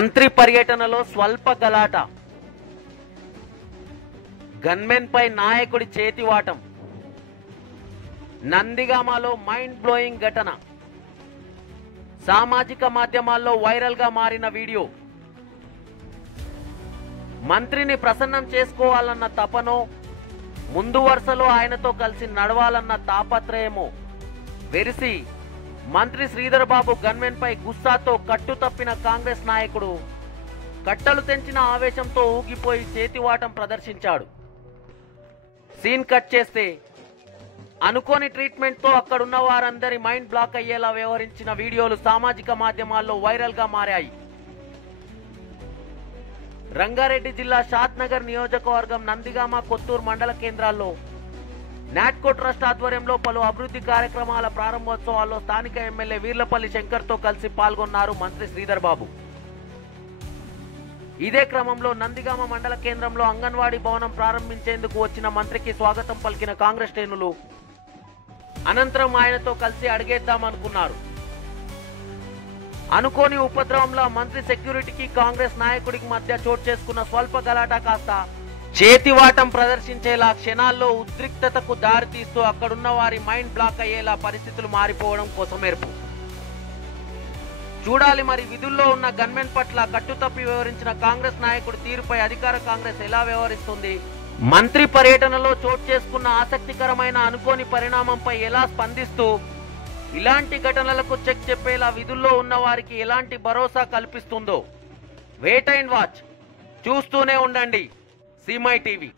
మంత్రి పర్యటనలో స్వల్ప గలాట, గన్మెన్ పై నాయకుడి చేతివాటం, నందిగామలో మైండ్ బ్లోయింగ్ ఘటన, సామాజిక మాధ్యమాల్లో వైరల్ గా మారిన వీడియో. మంత్రిని ప్రసన్నం చేసుకోవాలన్న తపనో, ముందు వరుసలో ఆయనతో కలిసి నడవాలన్న తాపత్రయమో వెరిసి మంత్రి శ్రీధర్ బాబు గన్మెన్ పై గుస్సాతో కట్టు తప్పిన కాంగ్రెస్ నాయకుడు కట్టలు తెంచిన ఆవేశంతో ఊగిపోయి చేతివాటం ప్రదర్శించాడు. సీన్ కట్ చేస్తే అనుకోని ట్రీట్మెంట్ తో అక్కడున్న వారందరి మైండ్ బ్లాక్ అయ్యేలా వ్యవహరించిన వీడియోలు సామాజిక మాధ్యమాల్లో వైరల్ గా మారాయి. రంగారెడ్డి జిల్లా షాద్ నగర్ నియోజకవర్గం నందిగామ, కొత్తూరు మండల కేంద్రాల్లో నాట్కో ట్రస్ట్ ఆధ్వర్యంలో పలు అభివృద్ధి కార్యక్రమాల ప్రారంభోత్సవాల్లో స్థానిక ఎమ్మెల్యే వీర్లపల్లి శంకర్ తో కలిసి పాల్గొన్నారు మంత్రి శ్రీధర్ బాబు. ఇదే క్రమంలో నందిగామ మండల కేంద్రంలో అంగన్వాడీ భవనం ప్రారంభించేందుకు వచ్చిన మంత్రికి స్వాగతం పలికిన కాంగ్రెస్ శ్రేణులు అనంతరం ఆయనతో కలిసి అడిగేద్దామనుకున్నారు. అనుకోని ఉపద్రవంలో మంత్రి సెక్యూరిటీకి కాంగ్రెస్ నాయకుడికి మధ్య చోటు చేసుకున్న స్వల్ప గలాట కాస్త చేతివాటం ప్రదర్శించేలా క్షణాల్లో ఉద్రిక్తతకు దారితీస్తూ అక్కడున్న వారి మైండ్ బ్లాక్ అయ్యేలా పరిస్థితులు మారిపోవడం కోసమేర్పు. చూడాలి మరి విధుల్లో ఉన్న గన్మెన్ పట్ల కట్టుతప్పి వ్యవహరించిన కాంగ్రెస్ నాయకుడి తీరుపై అధికార కాంగ్రెస్ ఎలా వ్యవహరిస్తుంది, మంత్రి పర్యటనలో చోటు చేసుకున్న ఆసక్తికరమైన అనుకోని పరిణామంపై ఎలా స్పందిస్తూ ఇలాంటి ఘటనలకు చెక్ చెప్పేలా విధుల్లో ఉన్న వారికి ఎలాంటి భరోసా కల్పిస్తుందో. వెయిట్ అండ్ వాచ్, చూస్తూనే ఉండండి సీమై టీవీ.